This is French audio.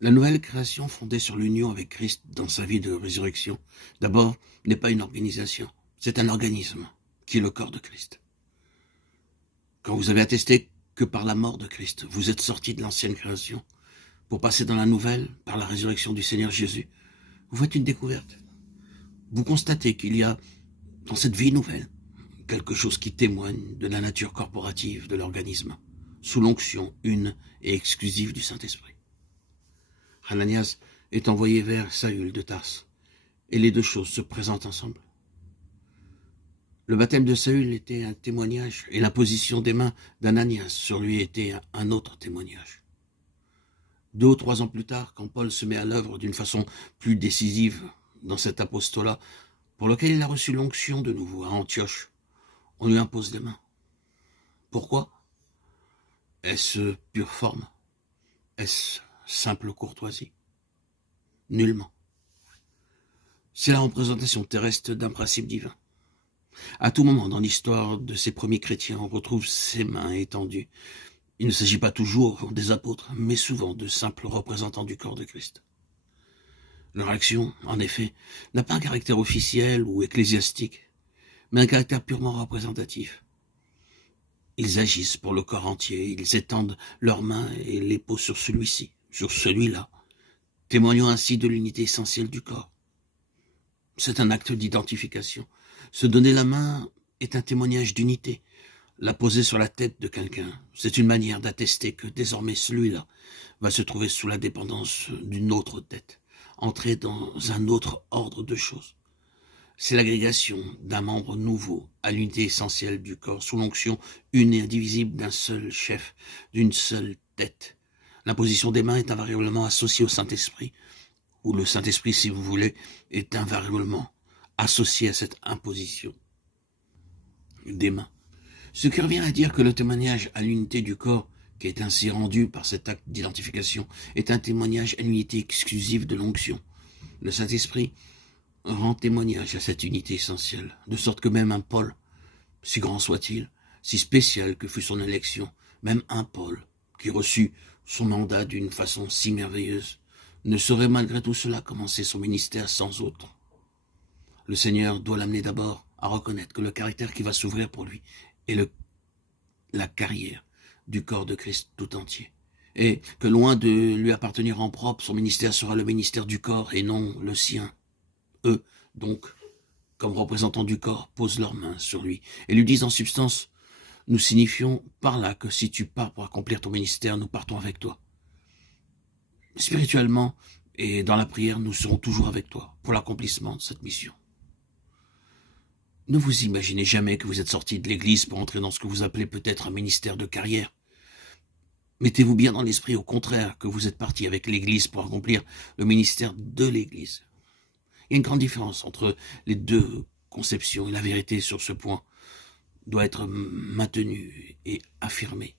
La nouvelle création fondée sur l'union avec Christ dans sa vie de résurrection, d'abord, n'est pas une organisation, c'est un organisme, qui est le corps de Christ. Quand vous avez attesté que par la mort de Christ, vous êtes sorti de l'ancienne création, pour passer dans la nouvelle, par la résurrection du Seigneur Jésus, vous faites une découverte. Vous constatez qu'il y a, dans cette vie nouvelle, quelque chose qui témoigne de la nature corporative de l'organisme, sous l'onction une et exclusive du Saint-Esprit. Ananias est envoyé vers Saül de Tarse, et les deux choses se présentent ensemble. Le baptême de Saül était un témoignage, et l'imposition des mains d'Ananias sur lui était un autre témoignage. 2 ou 3 ans plus tard, quand Paul se met à l'œuvre d'une façon plus décisive dans cet apostolat, pour lequel il a reçu l'onction de nouveau à Antioche, on lui impose les mains. Pourquoi? Est-ce pure forme? Est-ce simple courtoisie? Nullement. C'est la représentation terrestre d'un principe divin. À tout moment dans l'histoire de ces premiers chrétiens, on retrouve ces mains étendues. Il ne s'agit pas toujours des apôtres, mais souvent de simples représentants du corps de Christ. Leur action, en effet, n'a pas un caractère officiel ou ecclésiastique, mais un caractère purement représentatif. Ils agissent pour le corps entier, ils étendent leurs mains et les posent sur celui-ci, sur celui-là, témoignant ainsi de l'unité essentielle du corps. C'est un acte d'identification. Se donner la main est un témoignage d'unité. La poser sur la tête de quelqu'un, c'est une manière d'attester que désormais celui-là va se trouver sous la dépendance d'une autre tête, entrer dans un autre ordre de choses. C'est l'agrégation d'un membre nouveau à l'unité essentielle du corps, sous l'onction une et indivisible d'un seul chef, d'une seule tête. L'imposition des mains est invariablement associée au Saint-Esprit, ou le Saint-Esprit, si vous voulez, est invariablement associé à cette imposition des mains. Ce qui revient à dire que le témoignage à l'unité du corps, qui est ainsi rendu par cet acte d'identification, est un témoignage à l'unité exclusive de l'onction. Le Saint-Esprit rend témoignage à cette unité essentielle, de sorte que même un Paul, si grand soit-il, si spécial que fût son élection, même un Paul, qui reçut son mandat d'une façon si merveilleuse, ne saurait malgré tout cela commencer son ministère sans autre. Le Seigneur doit l'amener d'abord à reconnaître que le caractère qui va s'ouvrir pour lui est la carrière du corps de Christ tout entier, et que loin de lui appartenir en propre, son ministère sera le ministère du corps et non le sien. Eux, donc, comme représentants du corps, posent leurs mains sur lui et lui disent en substance: nous signifions par là que si tu pars pour accomplir ton ministère, nous partons avec toi. Spirituellement et dans la prière, nous serons toujours avec toi pour l'accomplissement de cette mission. Ne vous imaginez jamais que vous êtes sorti de l'église pour entrer dans ce que vous appelez peut-être un ministère de carrière. Mettez-vous bien dans l'esprit, au contraire, que vous êtes parti avec l'église pour accomplir le ministère de l'église. Il y a une grande différence entre les deux conceptions, et la vérité sur ce point doit être maintenue et affirmée.